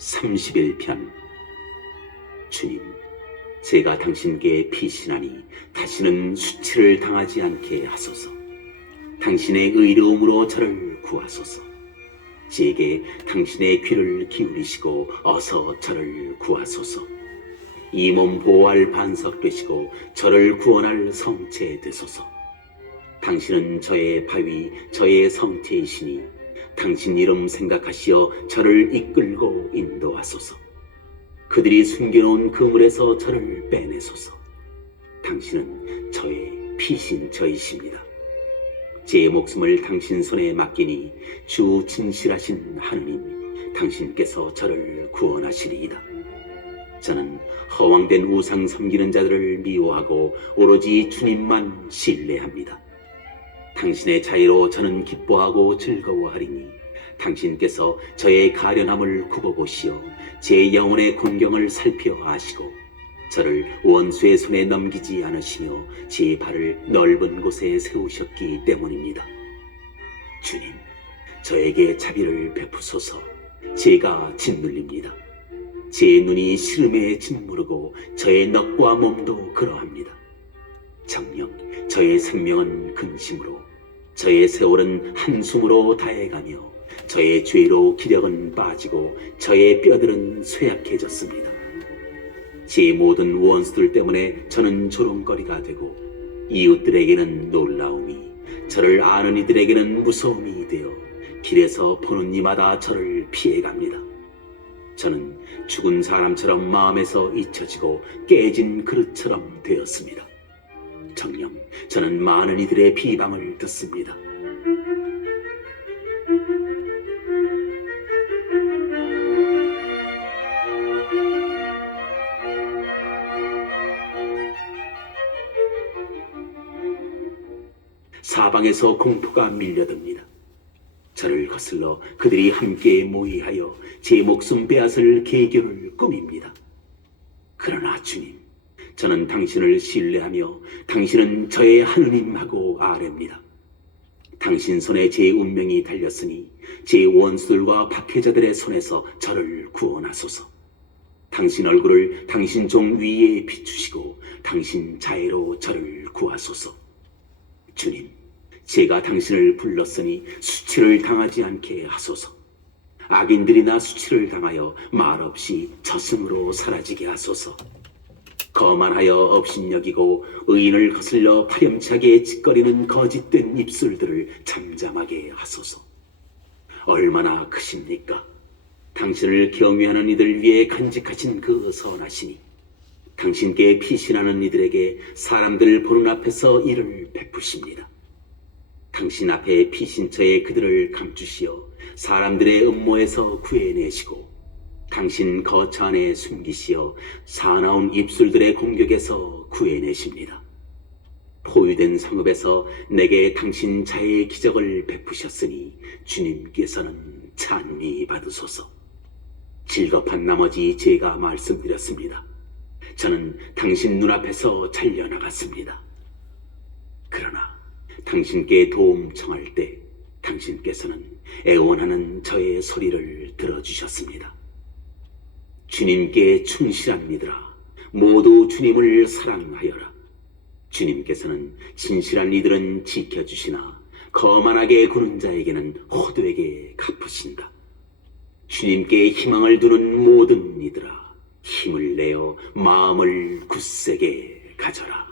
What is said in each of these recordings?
31편. 주님, 제가 당신께 피신하니 다시는 수치를 당하지 않게 하소서. 당신의 의로움으로 저를 구하소서. 제게 당신의 귀를 기울이시고 어서 저를 구하소서. 이 몸 보호할 반석 되시고 저를 구원할 성체 되소서. 당신은 저의 바위, 저의 성체이시니 당신 이름 생각하시어 저를 이끌고 인도하소서. 그들이 숨겨놓은 그물에서 저를 빼내소서. 당신은 저의 피신처이십니다. 제 목숨을 당신 손에 맡기니 주 진실하신 하느님, 당신께서 저를 구원하시리이다. 저는 허황된 우상 섬기는 자들을 미워하고 오로지 주님만 신뢰합니다. 당신의 자유로 저는 기뻐하고 즐거워하리니 당신께서 저의 가련함을 굽어보시어 제 영혼의 공경을 살펴 아시고 저를 원수의 손에 넘기지 않으시며 제 발을 넓은 곳에 세우셨기 때문입니다. 주님, 저에게 자비를 베푸소서. 제가 짓눌립니다. 제 눈이 시름에 짓무르고 저의 넋과 몸도 그러합니다. 정녕 저의 생명은 근심으로, 저의 세월은 한숨으로 다해가며 저의 죄로 기력은 빠지고 저의 뼈들은 쇠약해졌습니다. 제 모든 원수들 때문에 저는 조롱거리가 되고 이웃들에게는 놀라움이, 저를 아는 이들에게는 무서움이 되어 길에서 보는 이마다 저를 피해갑니다. 저는 죽은 사람처럼 마음에서 잊혀지고 깨진 그릇처럼 되었습니다. 정녕 저는 많은 이들의 비방을 듣습니다. 사방에서 공포가 밀려듭니다. 저를 거슬러 그들이 함께 모의하여 제 목숨 빼앗을 계교를 꾸밉니다. 그러나 주님, 저는 당신을 신뢰하며 당신은 저의 하느님하고 아뢰입니다. 당신 손에 제 운명이 달렸으니 제 원수들과 박해자들의 손에서 저를 구원하소서. 당신 얼굴을 당신 종 위에 비추시고 당신 자애로 저를 구하소서. 주님, 제가 당신을 불렀으니 수치를 당하지 않게 하소서. 악인들이나 수치를 당하여 말없이 저승으로 사라지게 하소서. 거만하여 업신여기고 의인을 거슬려 파렴치하게 짓거리는 거짓된 입술들을 잠잠하게 하소서. 얼마나 크십니까? 당신을 경외하는 이들 위에 간직하신 그 선하시니 당신께 피신하는 이들에게 사람들 보는 앞에서 이를 베푸십니다. 당신 앞에 피신처에 그들을 감추시어 사람들의 음모에서 구해내시고 당신 거처 안에 숨기시어 사나운 입술들의 공격에서 구해내십니다. 포위된 성읍에서 내게 당신 자애의 기적을 베푸셨으니 주님께서는 찬미 받으소서. 질겁한 나머지 제가 말씀드렸습니다. 저는 당신 눈앞에서 잘려나갔습니다. 그러나 당신께 도움 청할 때 당신께서는 애원하는 저의 소리를 들어주셨습니다. 주님께 충실한 이들아, 모두 주님을 사랑하여라. 주님께서는 진실한 이들은 지켜주시나 거만하게 구는 자에게는 호되게 갚으신다. 주님께 희망을 두는 모든 이들아, 힘을 내어 마음을 굳세게 가져라.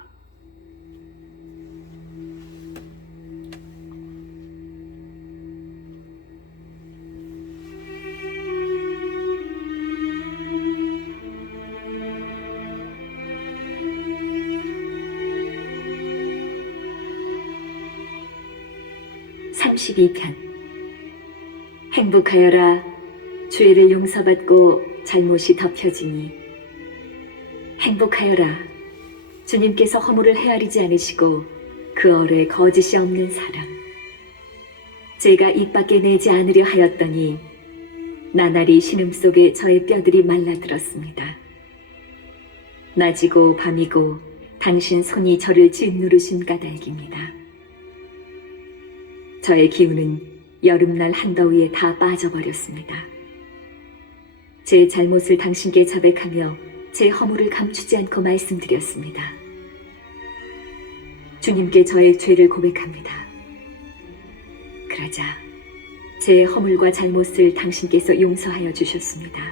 (32편) 행복하여라. 죄를 용서받고 잘못이 덮여지니 행복하여라. 주님께서 허물을 헤아리지 않으시고 그 얼에 거짓이 없는 사람. 제가 입 밖에 내지 않으려 하였더니 나날이 신음속에 저의 뼈들이 말라들었습니다. 낮이고 밤이고 당신 손이 저를 짓누르신 까닭입니다. 저의 기운은 여름날 한더위에 다 빠져버렸습니다. 제 잘못을 당신께 자백하며 제 허물을 감추지 않고 말씀드렸습니다. 주님께 저의 죄를 고백합니다. 그러자 제 허물과 잘못을 당신께서 용서하여 주셨습니다.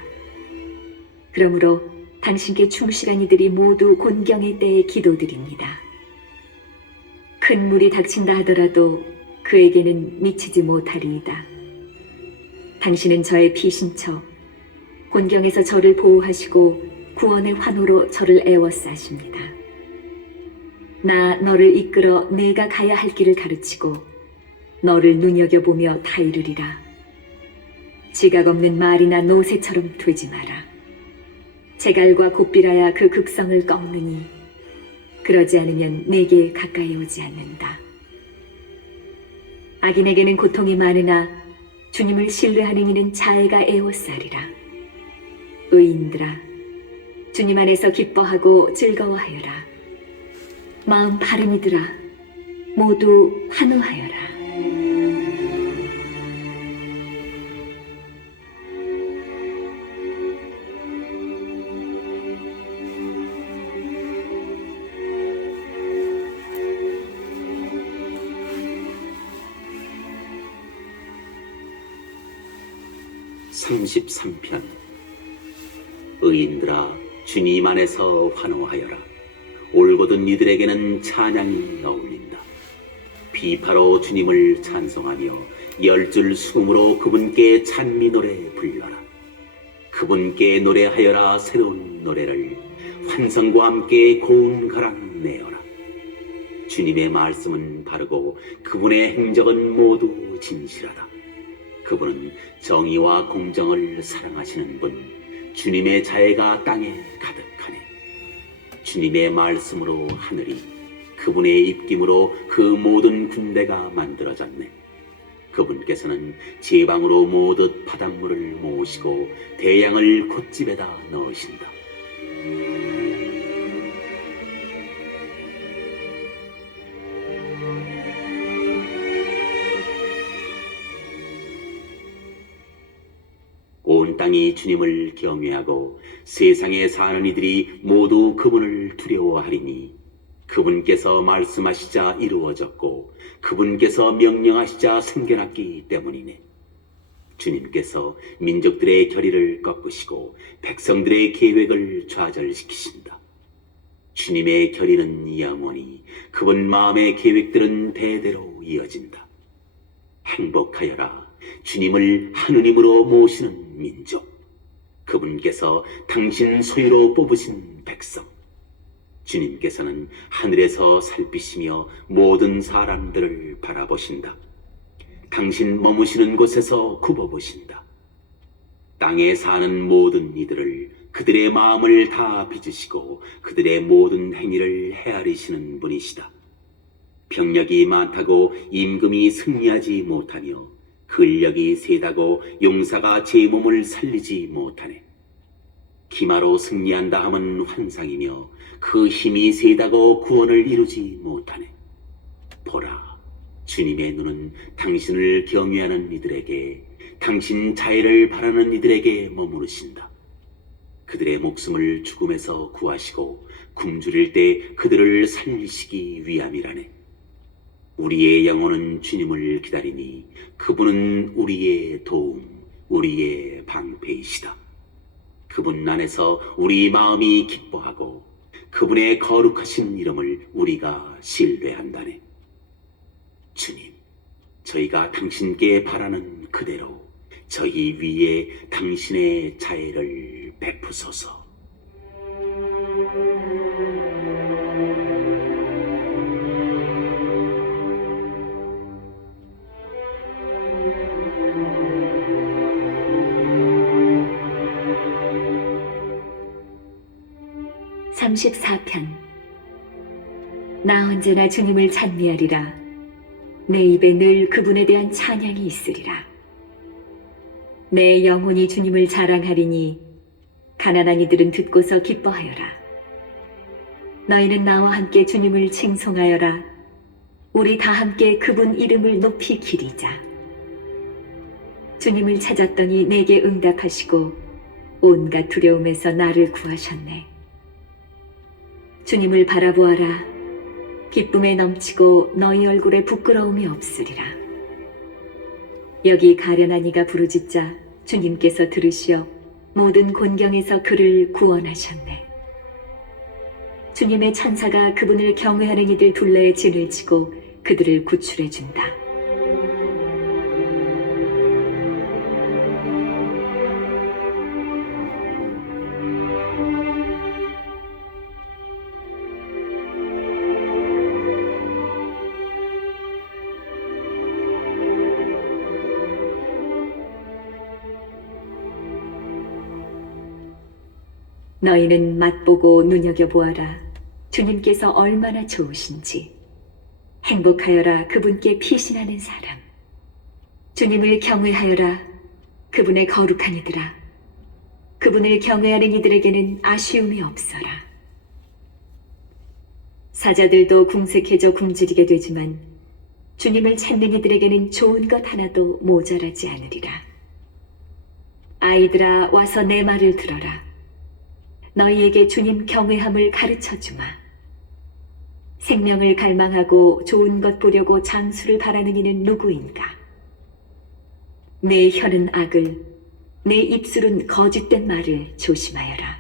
그러므로 당신께 충실한 이들이 모두 곤경의 때에 기도드립니다. 큰 물이 닥친다 하더라도 그에게는 미치지 못하리이다. 당신은 저의 피신처, 곤경에서 저를 보호하시고 구원의 환호로 저를 애워싸십니다. 나 너를 이끌어 내가 가야 할 길을 가르치고 너를 눈여겨보며 다 이르리라. 지각 없는 말이나 노새처럼 되지 마라. 제갈과 곱비라야 그 극성을 꺾느니 그러지 않으면 내게 가까이 오지 않는다. 악인에게는 고통이 많으나 주님을 신뢰하는 이는 자애가 애워싸리라. 의인들아, 주님 안에서 기뻐하고 즐거워하여라. 마음 바른 이들아, 모두 환호하여라. (33편) 의인들아, 주님 안에서 환호하여라. 올곧은 이들에게는 찬양이 어울린다. 비파로 주님을 찬송하며 열줄 수금으로 그분께 찬미 노래 불러라. 그분께 노래하여라. 새로운 노래를 환성과 함께 고운 가랑 내어라. 주님의 말씀은 바르고 그분의 행적은 모두 진실하다. 그분은 정의와 공정을 사랑하시는 분, 주님의 자애가 땅에 가득하네. 주님의 말씀으로 하늘이, 그분의 입김으로 그 모든 군대가 만들어졌네. 그분께서는 제방으로 모듯 바닷물을 모으시고 대양을 콧집에다 넣으신다. 온 땅이 주님을 경외하고 세상에 사는 이들이 모두 그분을 두려워하리니 그분께서 말씀하시자 이루어졌고 그분께서 명령하시자 생겨났기 때문이네. 주님께서 민족들의 결의를 꺾으시고 백성들의 계획을 좌절시키신다. 주님의 결의는 영원히, 그분 마음의 계획들은 대대로 이어진다. 행복하여라. 주님을 하느님으로 모시는 민족, 그분께서 당신 소유로 뽑으신 백성. 주님께서는 하늘에서 살피시며 모든 사람들을 바라보신다. 당신 머무시는 곳에서 굽어보신다. 땅에 사는 모든 이들을, 그들의 마음을 다 빚으시고 그들의 모든 행위를 헤아리시는 분이시다. 병력이 많다고 임금이 승리하지 못하며 근력이 세다고 용사가 제 몸을 살리지 못하네. 기마로 승리한다 함은 환상이며 그 힘이 세다고 구원을 이루지 못하네. 보라, 주님의 눈은 당신을 경외하는 이들에게, 당신 자애를 바라는 이들에게 머무르신다. 그들의 목숨을 죽음에서 구하시고 굶주릴 때 그들을 살리시기 위함이라네. 우리의 영혼은 주님을 기다리니 그분은 우리의 도움, 우리의 방패이시다. 그분 안에서 우리 마음이 기뻐하고 그분의 거룩하신 이름을 우리가 신뢰한다네. 주님, 저희가 당신께 바라는 그대로 저희 위에 당신의 자애를 베푸소서. (34편) 나 언제나 주님을 찬미하리라. 내 입에 늘 그분에 대한 찬양이 있으리라. 내 영혼이 주님을 자랑하리니 가난한 이들은 듣고서 기뻐하여라. 너희는 나와 함께 주님을 칭송하여라. 우리 다 함께 그분 이름을 높이 기리자. 주님을 찾았더니 내게 응답하시고 온갖 두려움에서 나를 구하셨네. 주님을 바라보아라. 기쁨에 넘치고 너희 얼굴에 부끄러움이 없으리라. 여기 가련한 이가 부르짖자 주님께서 들으시어 모든 곤경에서 그를 구원하셨네. 주님의 천사가 그분을 경외하는 이들 둘레에 진을 치고 그들을 구출해 준다. 너희는 맛보고 눈여겨보아라. 주님께서 얼마나 좋으신지. 행복하여라 그분께 피신하는 사람. 주님을 경외하여라 그분의 거룩한 이들아. 그분을 경외하는 이들에게는 아쉬움이 없어라. 사자들도 궁색해져 굶주리게 되지만 주님을 찾는 이들에게는 좋은 것 하나도 모자라지 않으리라. 아이들아 와서 내 말을 들어라. 너희에게 주님 경외함을 가르쳐 주마. 생명을 갈망하고 좋은 것 보려고 장수를 바라는 이는 누구인가? 내 혀는 악을, 내 입술은 거짓된 말을 조심하여라.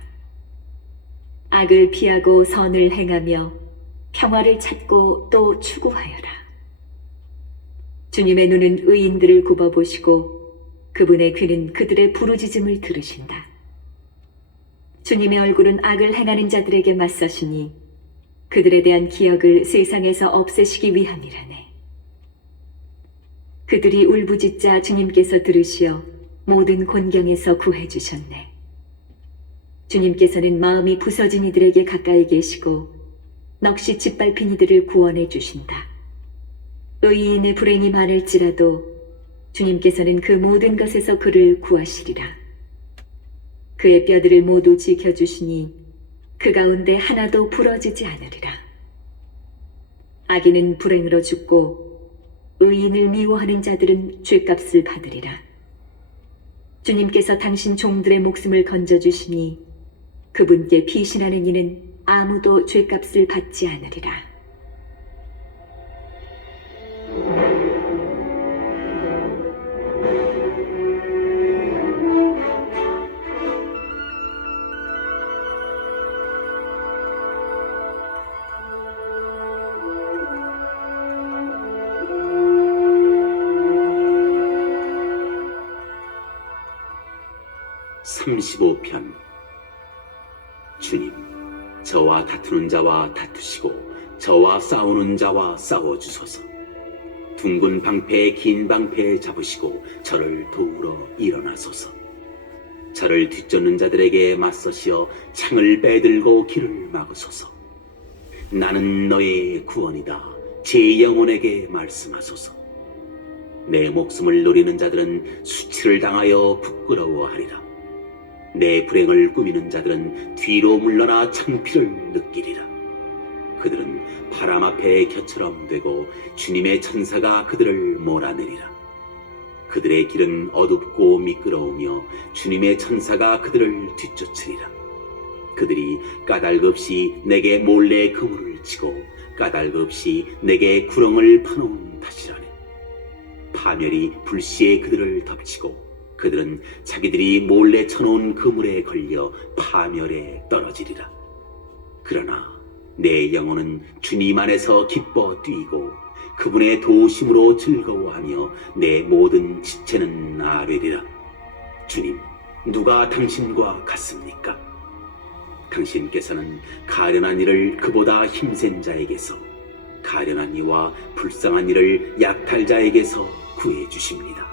악을 피하고 선을 행하며 평화를 찾고 또 추구하여라. 주님의 눈은 의인들을 굽어보시고 그분의 귀는 그들의 부르짖음을 들으신다. 주님의 얼굴은 악을 행하는 자들에게 맞서시니 그들에 대한 기억을 세상에서 없애시기 위함이라네. 그들이 울부짖자 주님께서 들으시어 모든 곤경에서 구해주셨네. 주님께서는 마음이 부서진 이들에게 가까이 계시고 넋이 짓밟힌 이들을 구원해 주신다. 의인의 불행이 많을지라도 주님께서는 그 모든 것에서 그를 구하시리라. 그의 뼈들을 모두 지켜주시니 그 가운데 하나도 부러지지 않으리라. 악인은 불행으로 죽고 의인을 미워하는 자들은 죗값을 받으리라. 주님께서 당신 종들의 목숨을 건져주시니 그분께 피신하는 이는 아무도 죗값을 받지 않으리라. (35편) 주님, 저와 다투는 자와 다투시고 저와 싸우는 자와 싸워주소서. 둥근 방패에 긴 방패에 잡으시고 저를 도우러 일어나소서. 저를 뒤쫓는 자들에게 맞서시어 창을 빼들고 길을 막으소서. 나는 너의 구원이다. 제 영혼에게 말씀하소서. 내 목숨을 노리는 자들은 수치를 당하여 부끄러워하리라. 내 불행을 꾸미는 자들은 뒤로 물러나 창피를 느끼리라. 그들은 바람 앞에 겨처럼 되고 주님의 천사가 그들을 몰아내리라. 그들의 길은 어둡고 미끄러우며 주님의 천사가 그들을 뒤쫓으리라. 그들이 까닭없이 내게 몰래 그물을 치고 까닭없이 내게 구렁을 파놓은 탓이라네. 파멸이 불시에 그들을 덮치고 그들은 자기들이 몰래 쳐놓은 그물에 걸려 파멸에 떨어지리라. 그러나 내 영혼은 주님 안에서 기뻐 뛰고 그분의 도우심으로 즐거워하며 내 모든 지체는 아뢰리라. 주님, 누가 당신과 같습니까? 당신께서는 가련한 이를 그보다 힘센 자에게서, 가련한 이와 불쌍한 이를 약탈자에게서 구해 주십니다.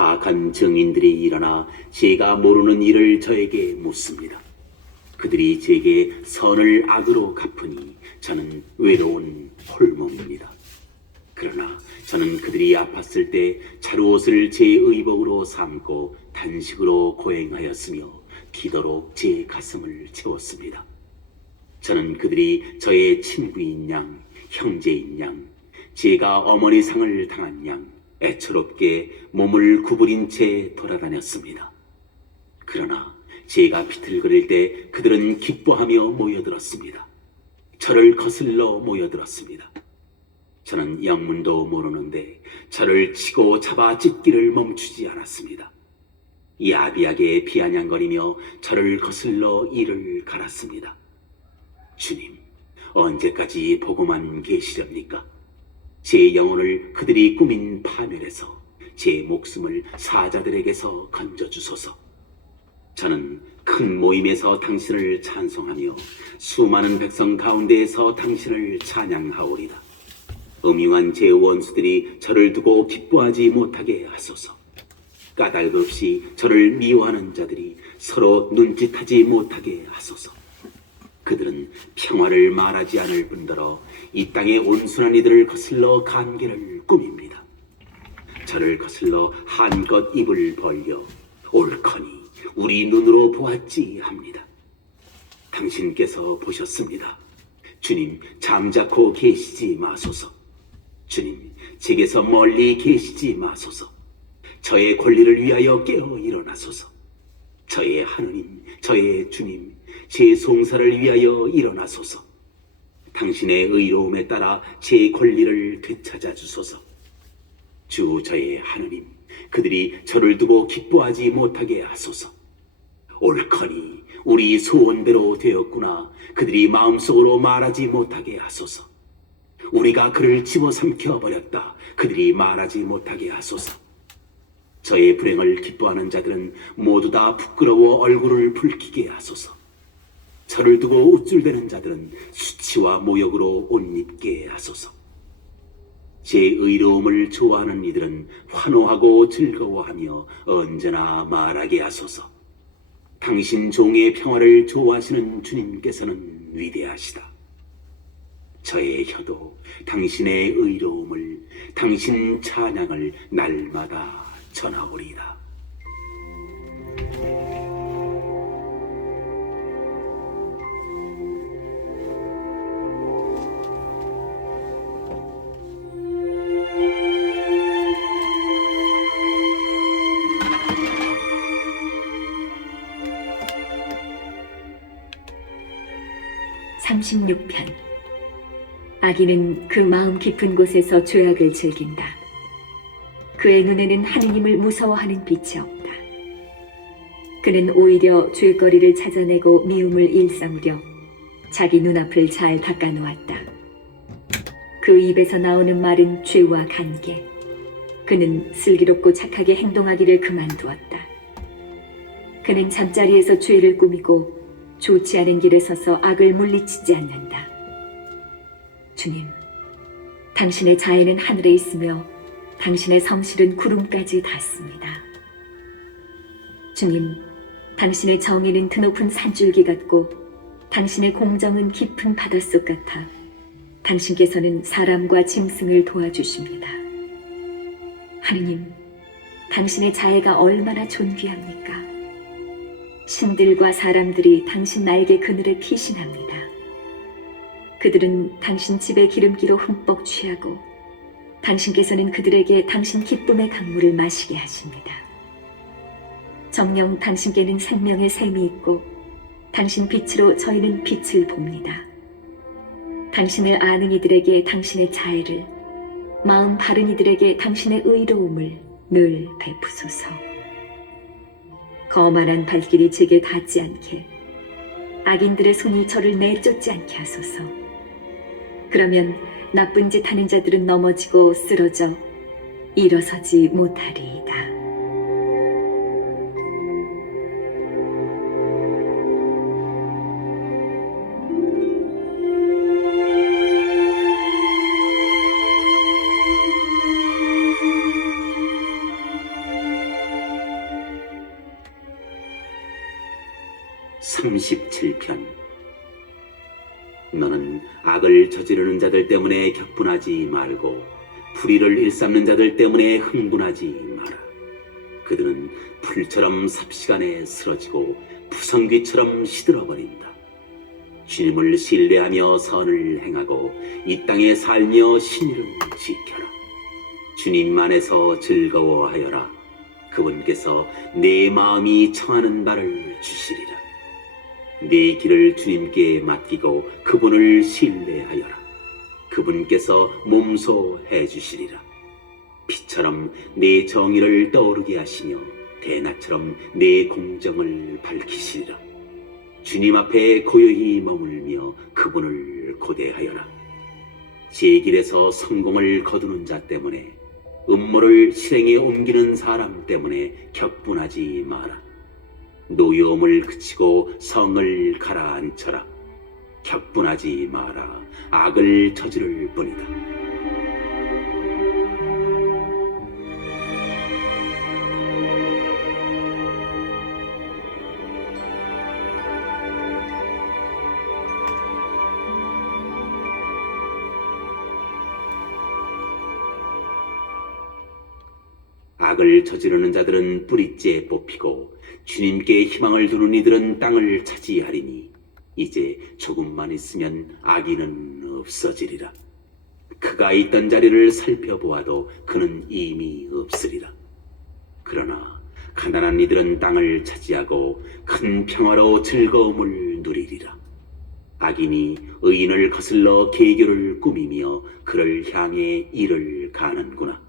사악한 증인들이 일어나 제가 모르는 일을 저에게 묻습니다. 그들이 제게 선을 악으로 갚으니 저는 외로운 홀몸입니다. 그러나 저는 그들이 아팠을 때 자루옷을 제 의복으로 삼고 단식으로 고행하였으며 기도로 제 가슴을 채웠습니다. 저는 그들이 저의 친구인 양, 형제인 양, 제가 어머니 상을 당한 양, 애처롭게 몸을 구부린 채 돌아다녔습니다. 그러나 제가 비틀거릴 때 그들은 기뻐하며 모여들었습니다. 저를 거슬러 모여들었습니다. 저는 영문도 모르는데 저를 치고 잡아 찢기를 멈추지 않았습니다. 야비하게 비아냥거리며 저를 거슬러 이를 갈았습니다. 주님, 언제까지 보고만 계시렵니까? 제 영혼을 그들이 꾸민 파멸에서 제 목숨을 사자들에게서 건져주소서. 저는 큰 모임에서 당신을 찬송하며 수많은 백성 가운데에서 당신을 찬양하오리다. 음흉한 제 원수들이 저를 두고 기뻐하지 못하게 하소서. 까닭 없이 저를 미워하는 자들이 서로 눈짓하지 못하게 하소서. 그들은 평화를 말하지 않을 뿐더러 이 땅의 온순한 이들을 거슬러 간계를 꾸밉니다. 저를 거슬러 한껏 입을 벌려 옳거니 우리 눈으로 보았지 합니다. 당신께서 보셨습니다. 주님, 잠자코 계시지 마소서. 주님, 제게서 멀리 계시지 마소서. 저의 권리를 위하여 깨어 일어나소서. 저의 하느님, 저의 주님, 제 송사를 위하여 일어나소서. 당신의 의로움에 따라 제 권리를 되찾아 주소서. 주 저의 하느님, 그들이 저를 두고 기뻐하지 못하게 하소서. 옳거니 우리 소원대로 되었구나. 그들이 마음속으로 말하지 못하게 하소서. 우리가 그를 집어삼켜 버렸다. 그들이 말하지 못하게 하소서. 저의 불행을 기뻐하는 자들은 모두 다 부끄러워 얼굴을 붉히게 하소서. 저를 두고 우쭐대는 자들은 수치와 모욕으로 옷 입게 하소서. 제 의로움을 좋아하는 이들은 환호하고 즐거워하며 언제나 말하게 하소서. 당신 종의 평화를 좋아하시는 주님께서는 위대하시다. 저의 혀도 당신의 의로움을, 당신 찬양을 날마다 전하오리다. (36편) 악인은 그 마음 깊은 곳에서 죄악을 즐긴다. 그의 눈에는 하느님을 무서워하는 빛이 없다. 그는 오히려 죄거리를 찾아내고 미움을 일삼으려 자기 눈앞을 잘 닦아놓았다. 그 입에서 나오는 말은 죄와 간계. 그는 슬기롭고 착하게 행동하기를 그만두었다. 그는 잠자리에서 죄를 꾸미고 좋지 않은 길에 서서 악을 물리치지 않는다. 주님, 당신의 자애는 하늘에 있으며 당신의 성실은 구름까지 닿습니다. 주님, 당신의 정의는 드높은 산줄기 같고 당신의 공정은 깊은 바닷속 같아 당신께서는 사람과 짐승을 도와주십니다. 하느님, 당신의 자애가 얼마나 존귀합니까? 신들과 사람들이 당신 날개 그늘에 피신합니다. 그들은 당신 집의 기름기로 흠뻑 취하고 당신께서는 그들에게 당신 기쁨의 강물을 마시게 하십니다. 정녕 당신께는 생명의 샘이 있고 당신 빛으로 저희는 빛을 봅니다. 당신을 아는 이들에게 당신의 자애를, 마음 바른 이들에게 당신의 의로움을 늘 베푸소서. 거만한 발길이 제게 닿지 않게, 악인들의 손이 저를 내쫓지 않게 하소서. 그러면 나쁜 짓 하는 자들은 넘어지고 쓰러져 일어서지 못하리이다. 37편. 너는 악을 저지르는 자들 때문에 격분하지 말고 불의를 일삼는 자들 때문에 흥분하지 마라. 그들은 풀처럼 삽시간에 쓰러지고 푸성귀처럼 시들어버린다. 주님을 신뢰하며 선을 행하고 이 땅에 살며 신의를 지켜라. 주님 안에서 즐거워하여라. 그분께서 내 마음이 청하는 바를 주시리라. 내 길을 주님께 맡기고 그분을 신뢰하여라. 그분께서 몸소해 주시리라. 빛처럼 내 정의를 떠오르게 하시며 대낮처럼 내 공정을 밝히시리라. 주님 앞에 고요히 머물며 그분을 고대하여라. 제 길에서 성공을 거두는 자 때문에, 음모를 실행에 옮기는 사람 때문에 격분하지 마라. 노여움을 그치고 성을 가라앉혀라. 격분하지 마라. 악을 저지를 뿐이다. 악을 저지르는 자들은 뿌리째 뽑히고 주님께 희망을 두는 이들은 땅을 차지하리니 이제 조금만 있으면 악인은 없어지리라. 그가 있던 자리를 살펴보아도 그는 이미 없으리라. 그러나 가난한 이들은 땅을 차지하고 큰 평화로 즐거움을 누리리라. 악인이 의인을 거슬러 계교를 꾸미며 그를 향해 이를 가는구나.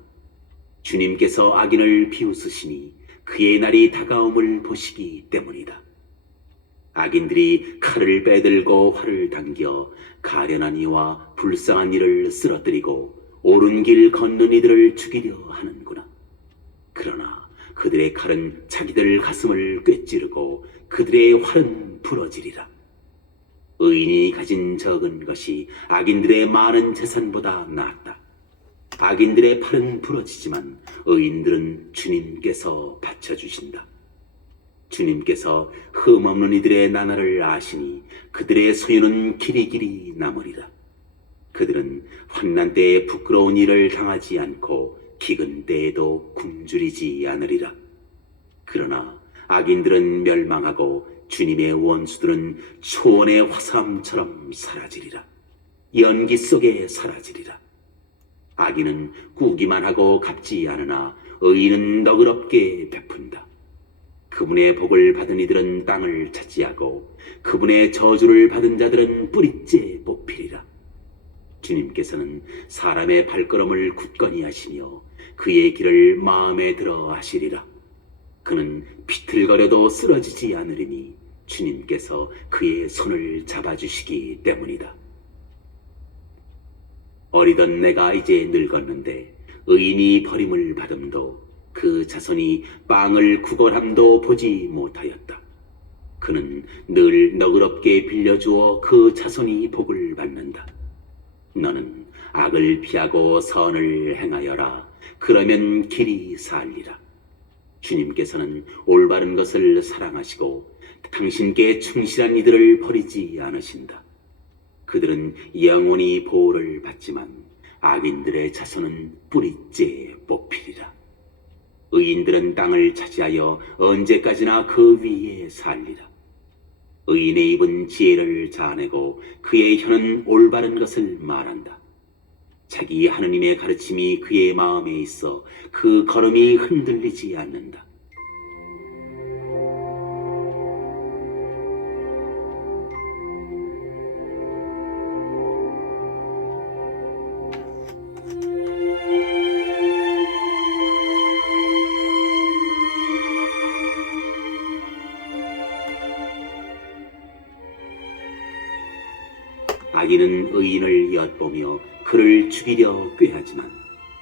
주님께서 악인을 비웃으시니 그의 날이 다가옴을 보시기 때문이다. 악인들이 칼을 빼들고 활을 당겨 가련한 이와 불쌍한 이를 쓰러뜨리고 옳은 길 걷는 이들을 죽이려 하는구나. 그러나 그들의 칼은 자기들 가슴을 꿰찌르고 그들의 활은 부러지리라. 의인이 가진 적은 것이 악인들의 많은 재산보다 낫다. 악인들의 팔은 부러지지만 의인들은 주님께서 받쳐주신다. 주님께서 흠없는 이들의 나날을 아시니 그들의 소유는 길이길이 남으리라. 그들은 환난 때에 부끄러운 일을 당하지 않고 기근 때에도 굶주리지 않으리라. 그러나 악인들은 멸망하고 주님의 원수들은 초원의 화삼처럼 사라지리라. 연기 속에 사라지리라. 악인은 꾸기만 하고 갚지 않으나 의인은 너그럽게 베푼다. 그분의 복을 받은 이들은 땅을 차지하고 그분의 저주를 받은 자들은 뿌리째 뽑히리라. 주님께서는 사람의 발걸음을 굳건히 하시며 그의 길을 마음에 들어 하시리라. 그는 비틀거려도 쓰러지지 않으리니 주님께서 그의 손을 잡아주시기 때문이다. 어리던 내가 이제 늙었는데 의인이 버림을 받음도 그 자손이 빵을 구걸함도 보지 못하였다. 그는 늘 너그럽게 빌려주어 그 자손이 복을 받는다. 너는 악을 피하고 선을 행하여라. 그러면 길이 살리라. 주님께서는 올바른 것을 사랑하시고 당신께 충실한 이들을 버리지 않으신다. 그들은 영원히 보호를 받지만 악인들의 자손은 뿌리째 뽑히리라. 의인들은 땅을 차지하여 언제까지나 그 위에 살리라. 의인의 입은 지혜를 자아내고 그의 혀는 올바른 것을 말한다. 자기 하느님의 가르침이 그의 마음에 있어 그 걸음이 흔들리지 않는다. 악인은 의인을 엿보며 그를 죽이려 꾀하지만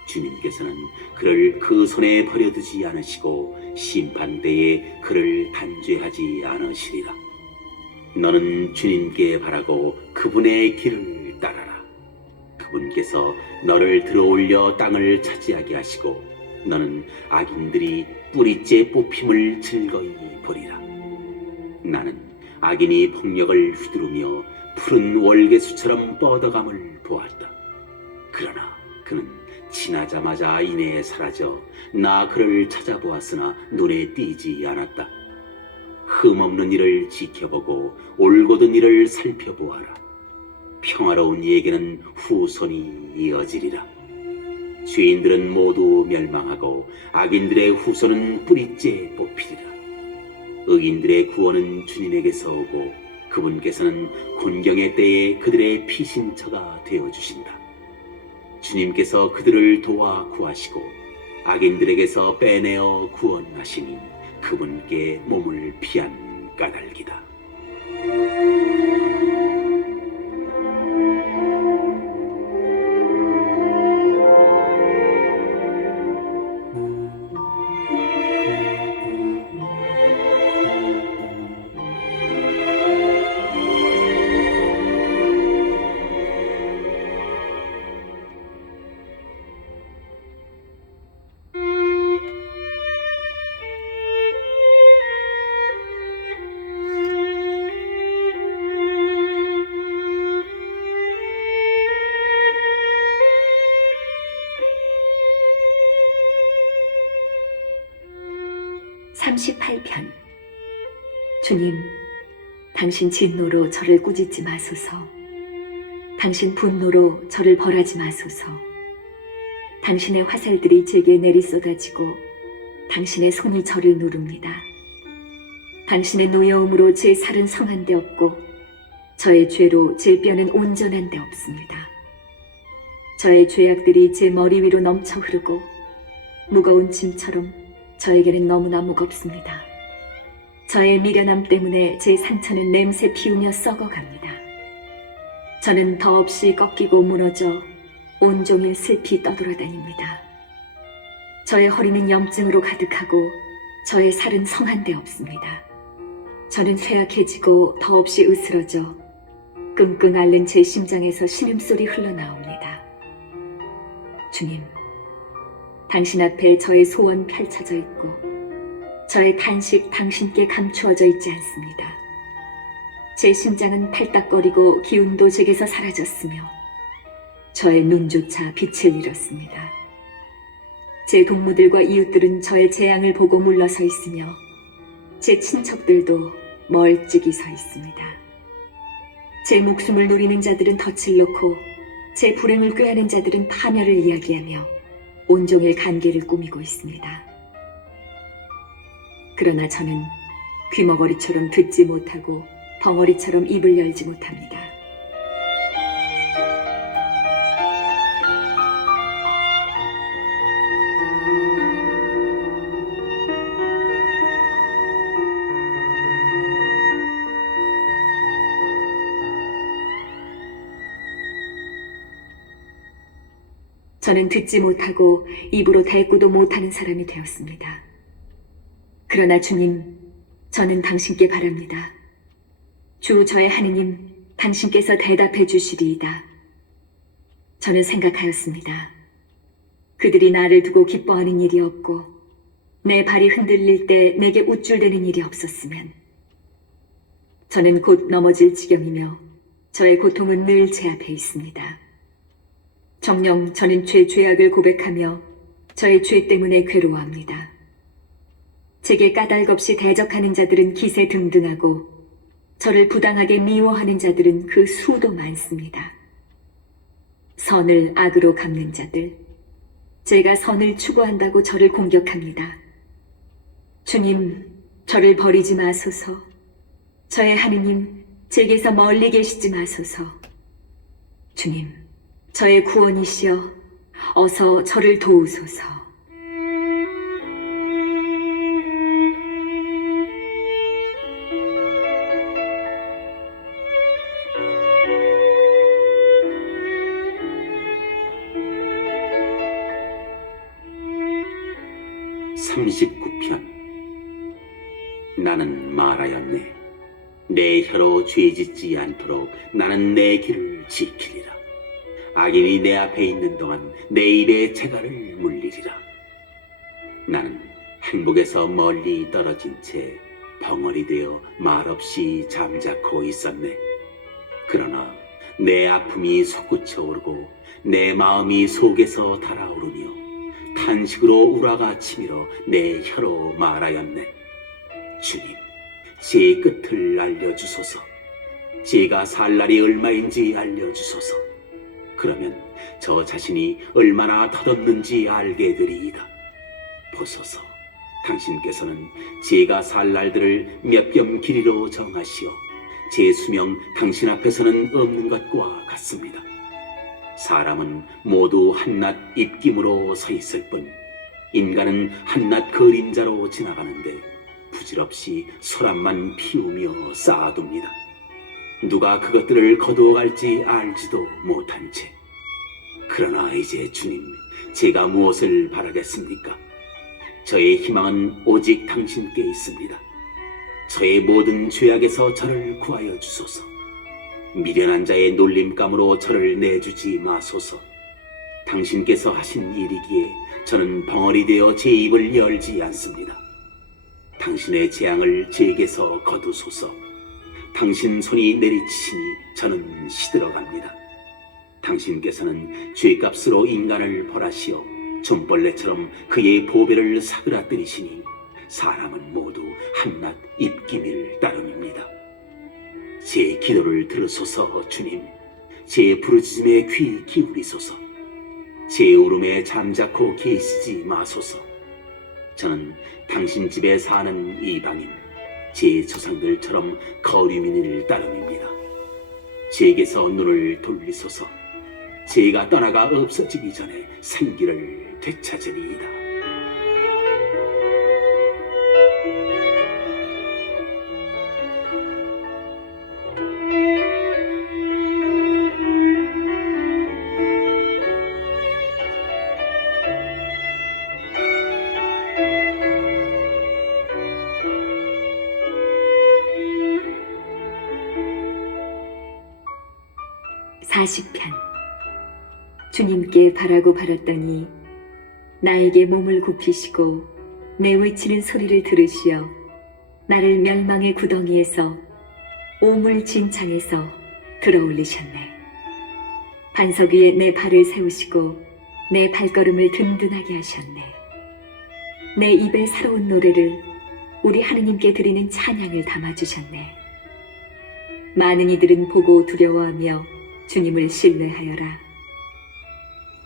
주님께서는 그를 그 손에 버려두지 않으시고 심판대에 그를 단죄하지 않으시리라. 너는 주님께 바라고 그분의 길을 따라라. 그분께서 너를 들어올려 땅을 차지하게 하시고 너는 악인들이 뿌리째 뽑힘을 즐거이 보리라. 나는 악인이 폭력을 휘두르며 푸른 월계수처럼 뻗어감을 보았다. 그러나 그는 지나자마자 이내에 사라져 나 그를 찾아보았으나 눈에 띄지 않았다. 흠없는 일을 지켜보고 올곧은 일을 살펴보아라. 평화로운 이에게는 후손이 이어지리라. 죄인들은 모두 멸망하고 악인들의 후손은 뿌리째 뽑히리라. 의인들의 구원은 주님에게서 오고 그분께서는 곤경의 때에 그들의 피신처가 되어주신다. 주님께서 그들을 도와 구하시고 악인들에게서 빼내어 구원하시니 그분께 몸을 피한 까닭이다. (38편) 주님, 당신 진노로 저를 꾸짖지 마소서. 당신 분노로 저를 벌하지 마소서. 당신의 화살들이 제게 내리쏟아지고 당신의 손이 저를 누릅니다. 당신의 노여움으로 제 살은 성한 데 없고 저의 죄로 제 뼈는 온전한 데 없습니다. 저의 죄악들이 제 머리 위로 넘쳐 흐르고 무거운 짐처럼 저에게는 너무나 무겁습니다. 저의 미련함 때문에 제 상처는 냄새 피우며 썩어갑니다. 저는 더없이 꺾이고 무너져 온종일 슬피 떠돌아다닙니다. 저의 허리는 염증으로 가득하고 저의 살은 성한 데 없습니다. 저는 쇠약해지고 더없이 으스러져 끙끙 앓는 제 심장에서 신음소리 흘러나옵니다. 주님, 당신 앞에 저의 소원 펼쳐져 있고 저의 탄식 당신께 감추어져 있지 않습니다. 제 심장은 팔딱거리고 기운도 제게서 사라졌으며 저의 눈조차 빛을 잃었습니다. 제 동무들과 이웃들은 저의 재앙을 보고 물러서 있으며 제 친척들도 멀찍이 서 있습니다. 제 목숨을 노리는 자들은 덫을 놓고 제 불행을 꾀하는 자들은 파멸을 이야기하며 온종일 간계를 꾸미고 있습니다. 그러나 저는 귀머거리처럼 듣지 못하고 벙어리처럼 입을 열지 못합니다. 저는 듣지 못하고 입으로 대꾸도 못하는 사람이 되었습니다. 그러나 주님, 저는 당신께 바랍니다. 주 저의 하느님, 당신께서 대답해 주시리이다. 저는 생각하였습니다. 그들이 나를 두고 기뻐하는 일이 없고 내 발이 흔들릴 때 내게 우쭐대는 일이 없었으면 저는 곧 넘어질 지경이며 저의 고통은 늘 제 앞에 있습니다. 정녕 저는 죄악을 고백하며 저의 죄 때문에 괴로워합니다. 제게 까닭없이 대적하는 자들은 기세등등하고 저를 부당하게 미워하는 자들은 그 수도 많습니다. 선을 악으로 갚는 자들, 제가 선을 추구한다고 저를 공격합니다. 주님, 저를 버리지 마소서. 저의 하느님, 제게서 멀리 계시지 마소서. 주님, 저의 구원이시여, 어서 저를 도우소서. (39편) 나는 말하였네. 내 혀로 죄짓지 않도록 나는 내 길을 지키리라. 악인이 내 앞에 있는 동안 내 입에 재갈을 물리리라. 나는 행복에서 멀리 떨어진 채 벙어리 되어 말없이 잠자코 있었네. 그러나 내 아픔이 솟구쳐 오르고 내 마음이 속에서 달아오르며 탄식으로 우라가 치밀어 내 혀로 말하였네. 주님, 제 끝을 알려주소서. 제가 살 날이 얼마인지 알려주소서. 그러면 저 자신이 얼마나 덧없는지 알게 되리이다. 보소서, 당신께서는 제가 살 날들을 몇 겸 길이로 정하시어 제 수명 당신 앞에서는 없는 것과 같습니다. 사람은 모두 한낱 입김으로 서 있을 뿐 인간은 한낱 그림자로 지나가는데 부질없이 소란만 피우며 쌓아둡니다. 누가 그것들을 거두어갈지 알지도 못한 채. 그러나 이제 주님, 제가 무엇을 바라겠습니까? 저의 희망은 오직 당신께 있습니다. 저의 모든 죄악에서 저를 구하여 주소서. 미련한 자의 놀림감으로 저를 내주지 마소서. 당신께서 하신 일이기에 저는 벙어리 되어 제 입을 열지 않습니다. 당신의 재앙을 제게서 거두소서. 당신 손이 내리치시니 저는 시들어갑니다. 당신께서는 죄값으로 인간을 벌하시어 좀벌레처럼 그의 보배를 사그라뜨리시니 사람은 모두 한낱 입김일 따름입니다. 제 기도를 들으소서. 주님, 제 부르짖음에 귀 기울이소서. 제 울음에 잠자코 계시지 마소서. 저는 당신 집에 사는 이방인, 제 조상들처럼 거류민일 따름입니다. 제게서 눈을 돌리소서. 제가 떠나가 없어지기 전에 생기를 되찾으리이다. 사시편. 주님께 바라고 바랐더니 나에게 몸을 굽히시고 내 외치는 소리를 들으시어 나를 멸망의 구덩이에서 오물 진창에서 들어올리셨네. 반석 위에 내 발을 세우시고 내 발걸음을 든든하게 하셨네. 내 입에 새로운 노래를 우리 하느님께 드리는 찬양을 담아주셨네. 많은 이들은 보고 두려워하며 주님을 신뢰하여라.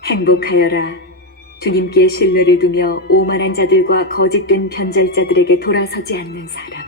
행복하여라. 주님께 신뢰를 두며 오만한 자들과 거짓된 변절자들에게 돌아서지 않는 사람.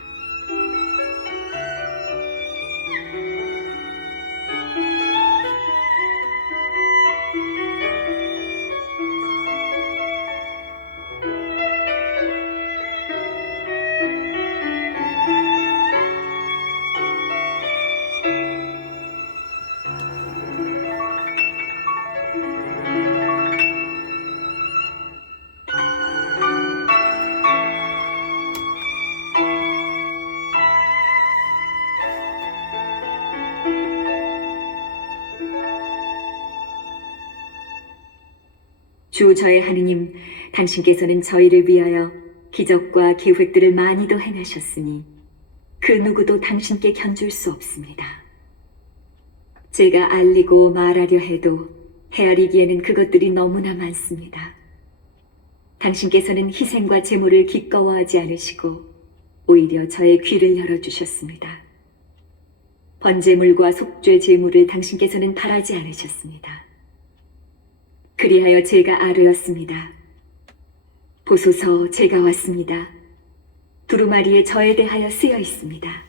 주 저의 하느님, 당신께서는 저희를 위하여 기적과 계획들을 많이도 행하셨으니 그 누구도 당신께 견줄 수 없습니다. 제가 알리고 말하려 해도 헤아리기에는 그것들이 너무나 많습니다. 당신께서는 희생과 제물을 기꺼워하지 않으시고 오히려 저의 귀를 열어주셨습니다. 번제물과 속죄 제물을 당신께서는 바라지 않으셨습니다. 그리하여 제가 아뢰었습니다. 보소서, 제가 왔습니다. 두루마리에 저에 대하여 쓰여 있습니다.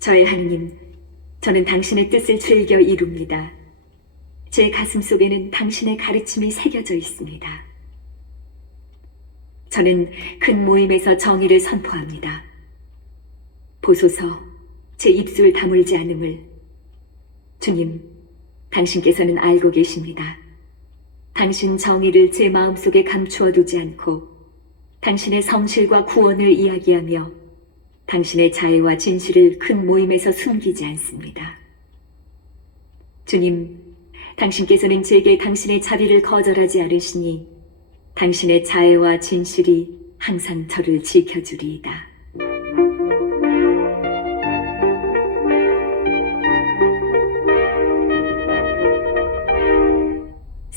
저의 하느님, 저는 당신의 뜻을 즐겨 이룹니다. 제 가슴 속에는 당신의 가르침이 새겨져 있습니다. 저는 큰 모임에서 정의를 선포합니다. 보소서, 제 입술 다물지 않음을. 주님, 당신께서는 알고 계십니다. 당신 정의를 제 마음속에 감추어 두지 않고 당신의 성실과 구원을 이야기하며 당신의 자애와 진실을 큰 모임에서 숨기지 않습니다. 주님, 당신께서는 제게 당신의 자비를 거절하지 않으시니 당신의 자애와 진실이 항상 저를 지켜주리이다.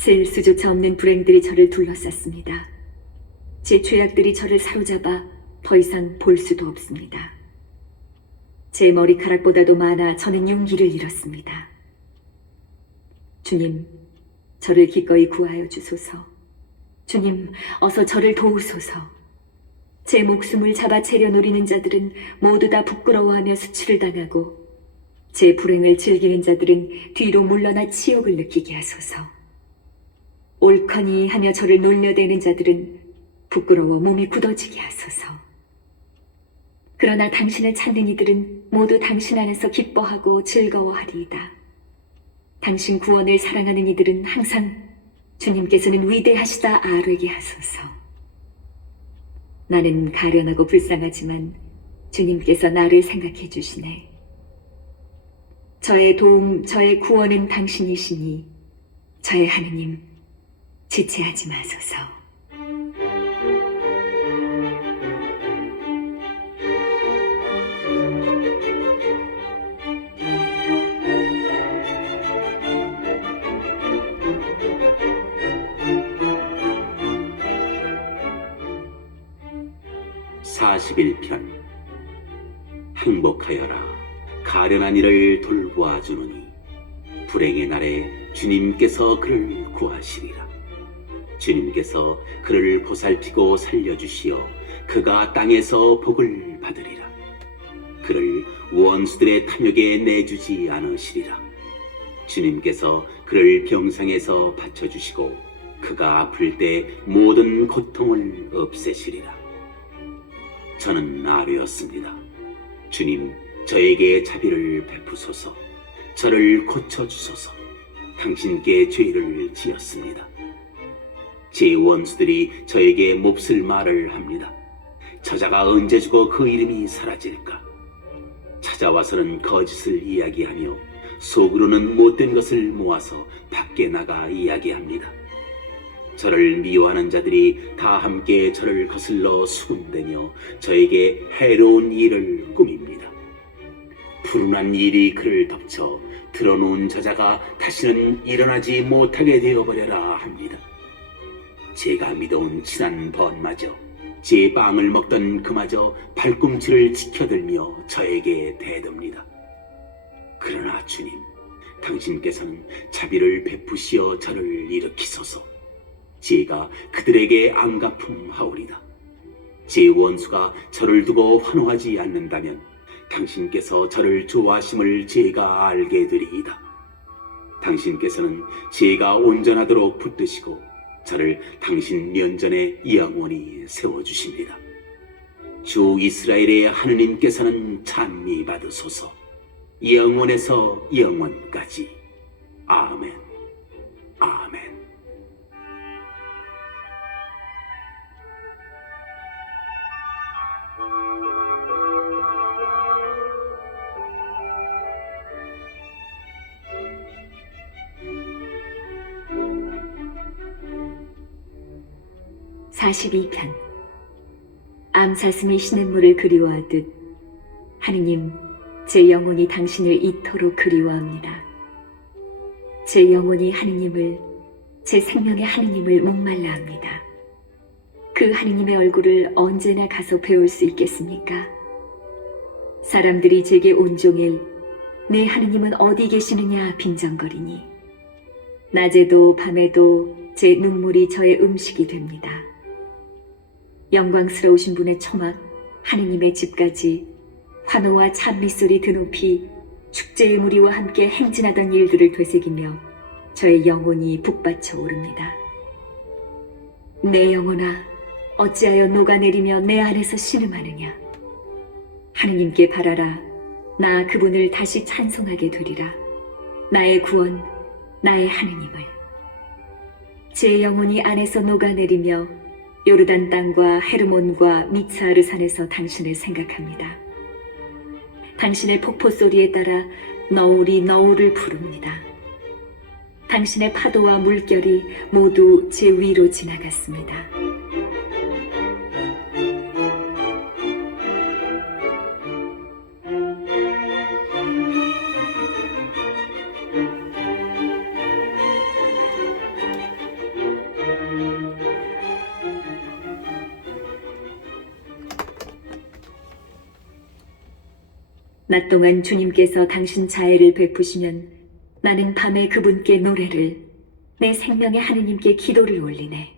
셀 수조차 없는 불행들이 저를 둘러쌌습니다. 제 죄악들이 저를 사로잡아 더 이상 볼 수도 없습니다. 제 머리카락보다도 많아 저는 용기를 잃었습니다. 주님, 저를 기꺼이 구하여 주소서. 주님, 어서 저를 도우소서. 제 목숨을 잡아채려 노리는 자들은 모두 다 부끄러워하며 수치를 당하고 제 불행을 즐기는 자들은 뒤로 물러나 치욕을 느끼게 하소서. 옳거니 하며 저를 놀려대는 자들은 부끄러워 몸이 굳어지게 하소서. 그러나 당신을 찾는 이들은 모두 당신 안에서 기뻐하고 즐거워하리이다. 당신 구원을 사랑하는 이들은 항상 주님께서는 위대하시다 아뢰게 하소서. 나는 가련하고 불쌍하지만 주님께서 나를 생각해 주시네. 저의 도움, 저의 구원은 당신이시니 저의 하느님, 지체하지 마소서. (41편) 행복하여라. 가련한 이를 돌보아 주노니 불행의 날에 주님께서 그를 구하시리라. 주님께서 그를 보살피고 살려주시어 그가 땅에서 복을 받으리라. 그를 원수들의 탐욕에 내주지 않으시리라. 주님께서 그를 병상에서 받쳐주시고 그가 아플 때 모든 고통을 없애시리라. 저는 아뢰었습니다. 주님, 저에게 자비를 베푸소서. 저를 고쳐주소서. 당신께 죄를 지었습니다. 제 원수들이 저에게 몹쓸 말을 합니다. 저자가 언제 죽어 그 이름이 사라질까? 찾아와서는 거짓을 이야기하며 속으로는 못된 것을 모아서 밖에 나가 이야기합니다. 저를 미워하는 자들이 다 함께 저를 거슬러 수군대며 저에게 해로운 일을 꾸밉니다. 불운한 일이 그를 덮쳐 들어놓은 저자가 다시는 일어나지 못하게 되어버려라 합니다. 제가 믿어온 친한 번마저, 제 빵을 먹던 그마저 발꿈치를 지켜들며 저에게 대듭니다. 그러나 주님, 당신께서는 자비를 베푸시어 저를 일으키소서. 제가 그들에게 안갚음하오리다. 제 원수가 저를 두고 환호하지 않는다면 당신께서 저를 좋아하심을 제가 알게 되리이다. 당신께서는 제가 온전하도록 붙드시고 저를 당신 면전에 영원히 세워주십니다. 주 이스라엘의 하느님께서는 찬미 받으소서. 영원에서 영원까지. 아멘. 아멘. (42편) 암사슴이 시냇물을 그리워하듯 하느님, 제 영혼이 당신을 이토록 그리워합니다. 제 영혼이 하느님을, 제 생명의 하느님을 목말라 합니다. 그 하느님의 얼굴을 언제나 가서 배울 수 있겠습니까? 사람들이 제게 온종일 내 하느님은 어디 계시느냐 빈정거리니 낮에도 밤에도 제 눈물이 저의 음식이 됩니다. 영광스러우신 분의 초막 하느님의 집까지 환호와 찬미소리 드높이 축제의 무리와 함께 행진하던 일들을 되새기며 저의 영혼이 북받쳐 오릅니다. 내 영혼아, 어찌하여 녹아내리며 내 안에서 신음하느냐. 하느님께 바라라. 나 그분을 다시 찬송하게 되리라. 나의 구원, 나의 하느님을. 제 영혼이 안에서 녹아내리며 요르단 땅과 헤르몬과 미츠아르 산에서 당신을 생각합니다. 당신의 폭포 소리에 따라 너울이 너울을 부릅니다. 당신의 파도와 물결이 모두 제 위로 지나갔습니다. 낮 동안 주님께서 당신 자애를 베푸시면 나는 밤에 그분께 노래를, 내 생명의 하느님께 기도를 올리네.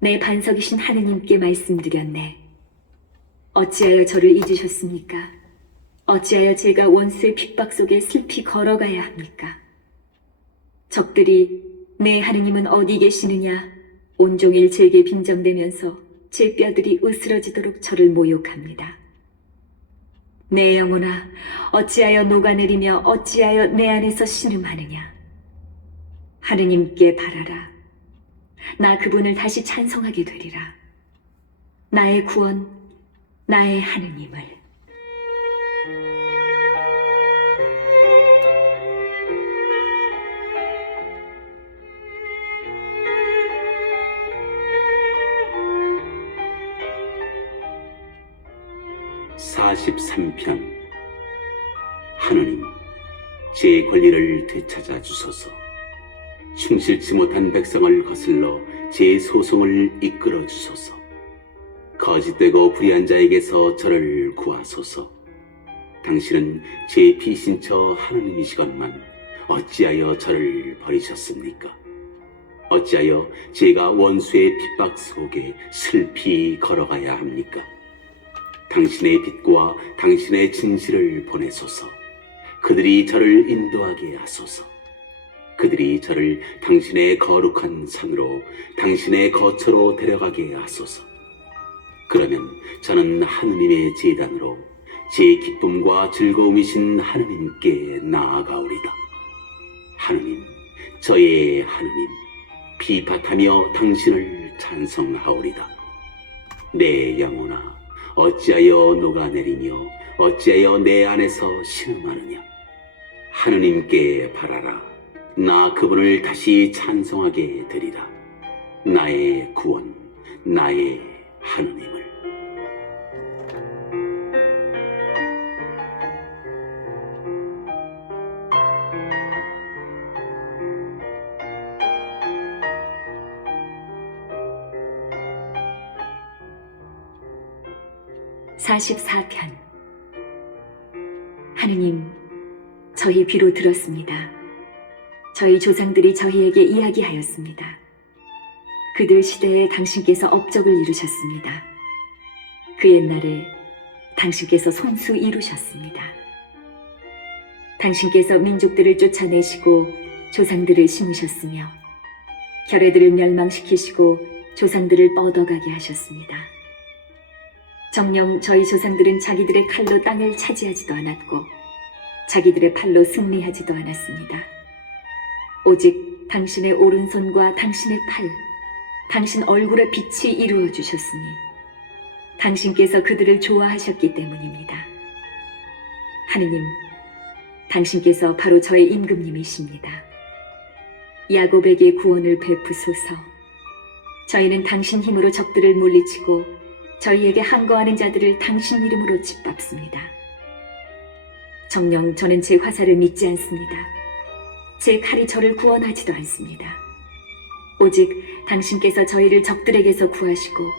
내 반석이신 하느님께 말씀드렸네. 어찌하여 저를 잊으셨습니까? 어찌하여 제가 원수의 핍박 속에 슬피 걸어가야 합니까? 적들이 내 하느님은 어디 계시느냐 온종일 제게 빈정대면서 제 뼈들이 으스러지도록 저를 모욕합니다. 내 영혼아, 어찌하여 녹아내리며 어찌하여 내 안에서 신음하느냐. 하느님께 바라라. 나 그분을 다시 찬송하게 되리라. 나의 구원, 나의 하느님을. (43편) 하느님, 제 권리를 되찾아 주소서. 충실치 못한 백성을 거슬러 제 소송을 이끌어 주소서. 거짓되고 불의한 자에게서 저를 구하소서. 당신은 제 피신처 하느님이시건만 어찌하여 저를 버리셨습니까? 어찌하여 제가 원수의 핍박 속에 슬피 걸어가야 합니까? 당신의 빛과 당신의 진실을 보내소서. 그들이 저를 인도하게 하소서. 그들이 저를 당신의 거룩한 산으로, 당신의 거처로 데려가게 하소서. 그러면 저는 하느님의 제단으로 제 기쁨과 즐거움이신 하느님께 나아가오리다. 하느님, 저의 하느님, 비팟하며 당신을 찬송하오리다. 내 영혼아, 어찌하여 녹아내리며 어찌하여 내 안에서 신음하느냐. 하느님께 바라라. 나 그분을 다시 찬송하게 되리라. 나의 구원, 나의 하느님을. (44편) 하느님, 저희 귀로 들었습니다. 저희 조상들이 저희에게 이야기하였습니다. 그들 시대에 당신께서 업적을 이루셨습니다. 그 옛날에 당신께서 손수 이루셨습니다. 당신께서 민족들을 쫓아내시고 조상들을 심으셨으며 결애들을 멸망시키시고 조상들을 뻗어가게 하셨습니다. 정녕 저희 조상들은 자기들의 칼로 땅을 차지하지도 않았고 자기들의 팔로 승리하지도 않았습니다. 오직 당신의 오른손과 당신의 팔, 당신 얼굴의 빛이 이루어 주셨으니 당신께서 그들을 좋아하셨기 때문입니다. 하느님, 당신께서 바로 저의 임금님이십니다. 야곱에게 구원을 베푸소서. 저희는 당신 힘으로 적들을 물리치고 저희에게 항거하는 자들을 당신 이름으로 짓밟습니다. 정녕 저는 제 화살을 믿지 않습니다. 제 칼이 저를 구원하지도 않습니다. 오직 당신께서 저희를 적들에게서 구하시고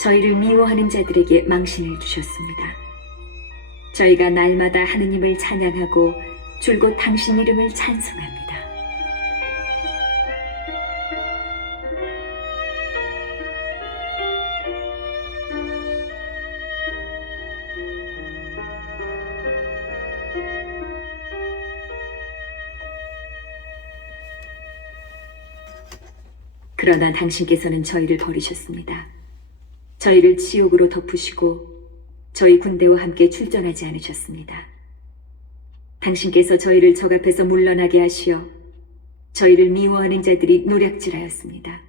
저희를 미워하는 자들에게 망신을 주셨습니다. 저희가 날마다 하느님을 찬양하고 줄곧 당신 이름을 찬송합니다. 그러나 당신께서는 저희를 버리셨습니다. 저희를 지옥으로 덮으시고 저희 군대와 함께 출전하지 않으셨습니다. 당신께서 저희를 적 앞에서 물러나게 하시어 저희를 미워하는 자들이 노략질하였습니다.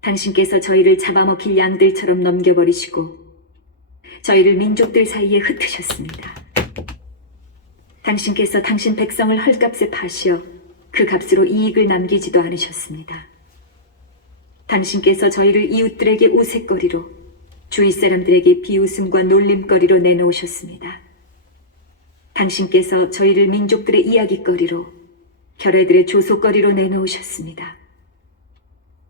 당신께서 저희를 잡아먹힐 양들처럼 넘겨버리시고 저희를 민족들 사이에 흩으셨습니다. 당신께서 당신 백성을 헐값에 파시어 그 값으로 이익을 남기지도 않으셨습니다. 당신께서 저희를 이웃들에게 우윳거리로 주위 사람들에게 비웃음과 놀림거리로 내놓으셨습니다. 당신께서 저희를 민족들의 이야기거리로 결애들의 조소거리로 내놓으셨습니다.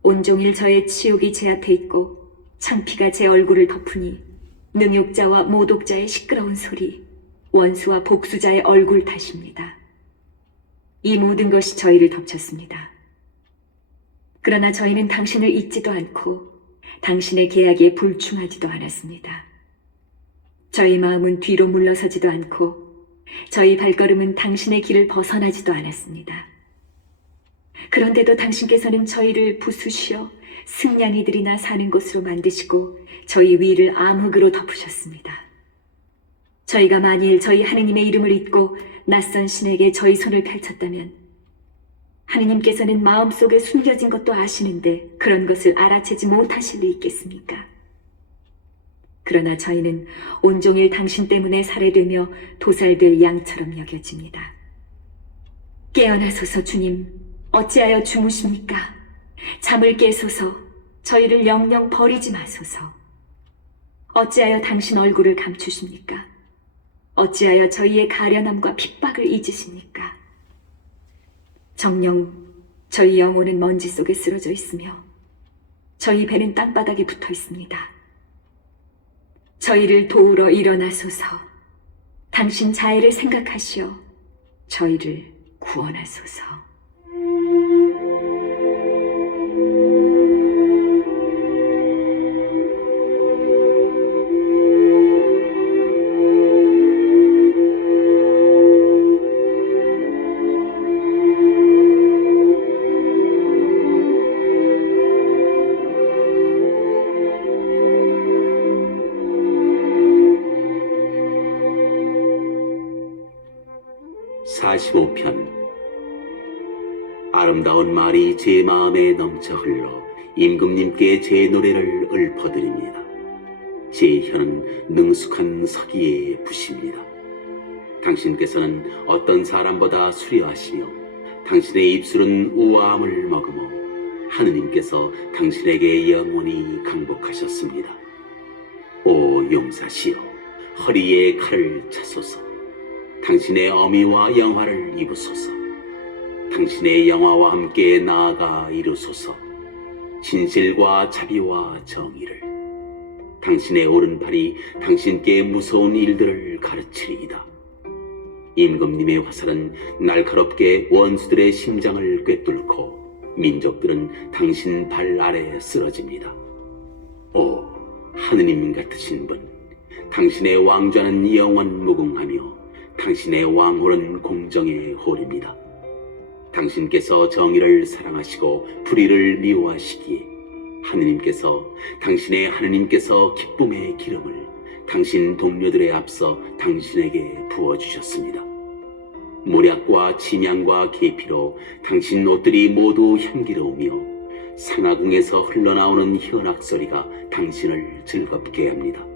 온종일 저의 치욕이 제 앞에 있고 창피가 제 얼굴을 덮으니 능욕자와 모독자의 시끄러운 소리, 원수와 복수자의 얼굴 탓입니다. 이 모든 것이 저희를 덮쳤습니다. 그러나 저희는 당신을 잊지도 않고 당신의 계약에 불충하지도 않았습니다. 저희 마음은 뒤로 물러서지도 않고 저희 발걸음은 당신의 길을 벗어나지도 않았습니다. 그런데도 당신께서는 저희를 부수시어 승냥이들이나 사는 곳으로 만드시고 저희 위를 암흑으로 덮으셨습니다. 저희가 만일 저희 하느님의 이름을 잊고 낯선 신에게 저희 손을 펼쳤다면 하느님께서는 마음속에 숨겨진 것도 아시는데 그런 것을 알아채지 못하실 리 있겠습니까? 그러나 저희는 온종일 당신 때문에 살해되며 도살될 양처럼 여겨집니다. 깨어나소서 주님, 어찌하여 주무십니까? 잠을 깨소서, 저희를 영영 버리지 마소서. 어찌하여 당신 얼굴을 감추십니까? 어찌하여 저희의 가련함과 핍박을 잊으십니까? 정녕 저희 영혼은 먼지 속에 쓰러져 있으며 저희 배는 땅바닥에 붙어 있습니다. 저희를 도우러 일어나소서. 당신 자애를 생각하시어 저희를 구원하소서. 아름다운 말이 제 마음에 넘쳐 흘러 임금님께 제 노래를 읊어드립니다. 제 혀는 능숙한 서기의 붓입니다. 당신께서는 어떤 사람보다 수려하시며 당신의 입술은 우아함을 머금어 하느님께서 당신에게 영원히 강복하셨습니다. 오 용사시여, 허리에 칼을 차소서. 당신의 어미와 영화를 입으소서. 당신의 영화와 함께 나아가 이루소서. 진실과 자비와 정의를. 당신의 오른팔이 당신께 무서운 일들을 가르치리이다. 임금님의 화살은 날카롭게 원수들의 심장을 꿰뚫고 민족들은 당신 발 아래 쓰러집니다. 오 하느님 같으신 분, 당신의 왕좌는 영원 무궁하며 당신의 왕홀은 공정의 홀입니다. 당신께서 정의를 사랑하시고 불의를 미워하시기에 하느님께서 기쁨의 기름을 당신 동료들에 앞서 당신에게 부어주셨습니다. 모략과 침향과 계피로 당신 옷들이 모두 향기로우며 상하궁에서 흘러나오는 현악 소리가 당신을 즐겁게 합니다.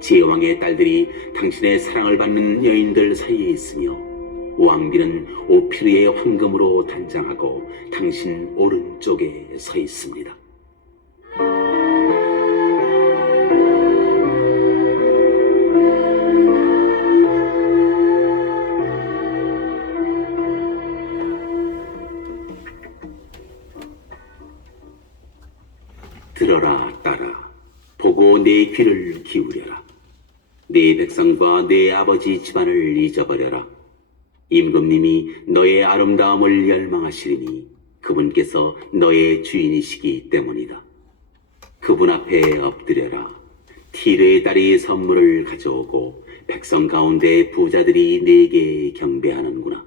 제왕의 딸들이 당신의 사랑을 받는 여인들 사이에 있으며 왕비는 오피르의 황금으로 단장하고 당신 오른쪽에 서 있습니다. 들어라 딸아, 보고 내 귀를 기울여라. 내 백성과 내 아버지 집안을 잊어버려라. 임금님이 너의 아름다움을 열망하시리니 그분께서 너의 주인이시기 때문이다. 그분 앞에 엎드려라. 티르의 딸이 선물을 가져오고 백성 가운데 부자들이 내게 경배하는구나.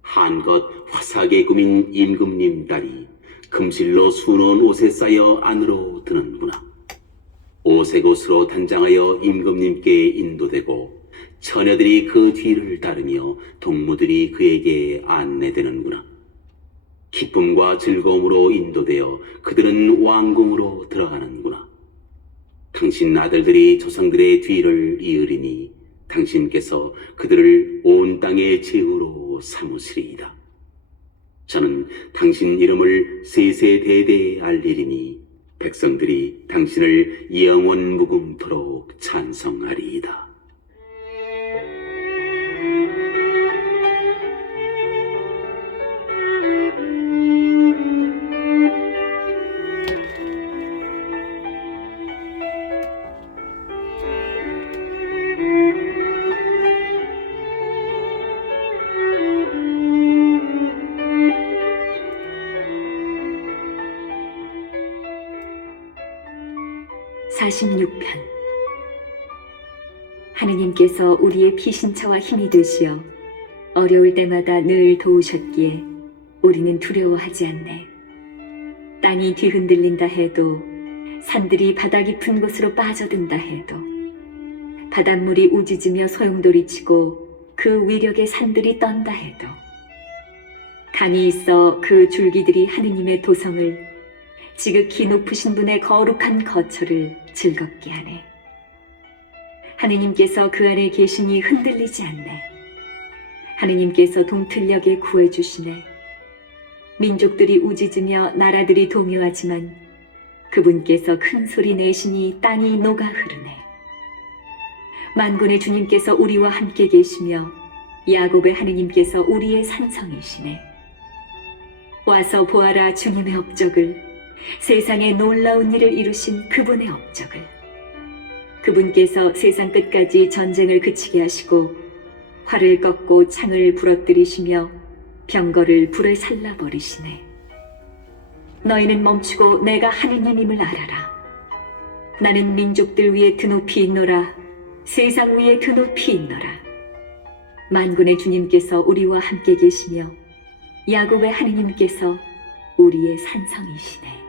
한껏 화사하게 꾸민 임금님 딸이 금실로 수놓은 옷에 쌓여 안으로 드는구나. 오색 옷으로 단장하여 임금님께 인도되고 처녀들이 그 뒤를 따르며 동무들이 그에게 안내되는구나. 기쁨과 즐거움으로 인도되어 그들은 왕궁으로 들어가는구나. 당신 아들들이 조상들의 뒤를 이으리니 당신께서 그들을 온 땅의 제후로 삼으시리이다. 저는 당신 이름을 세세대대에 알리리니 백성들이 당신을 영원 무궁토록 찬송하리이다. 46편. 하느님께서 우리의 피신처와 힘이 되시어 어려울 때마다 늘 도우셨기에 우리는 두려워하지 않네. 땅이 뒤흔들린다 해도, 산들이 바다 깊은 곳으로 빠져든다 해도, 바닷물이 우짖으며 소용돌이치고 그 위력의 산들이 떤다 해도, 강이 있어 그 줄기들이 하느님의 도성을, 지극히 높으신 분의 거룩한 거처를 즐겁게 하네. 하느님께서 그 안에 계시니 흔들리지 않네. 하느님께서 동틀녘에 구해주시네. 민족들이 우짖으며 나라들이 동요하지만 그분께서 큰 소리 내시니 땅이 녹아 흐르네. 만군의 주님께서 우리와 함께 계시며 야곱의 하느님께서 우리의 산성이시네. 와서 보아라 주님의 업적을, 세상에 놀라운 일을 이루신 그분의 업적을. 그분께서 세상 끝까지 전쟁을 그치게 하시고 활을 꺾고 창을 부러뜨리시며 병거를 불에 살라버리시네. 너희는 멈추고 내가 하느님임을 알아라. 나는 민족들 위에 드높이 있노라. 세상 위에 드높이 있노라. 만군의 주님께서 우리와 함께 계시며 야곱의 하느님께서 우리의 산성이시네.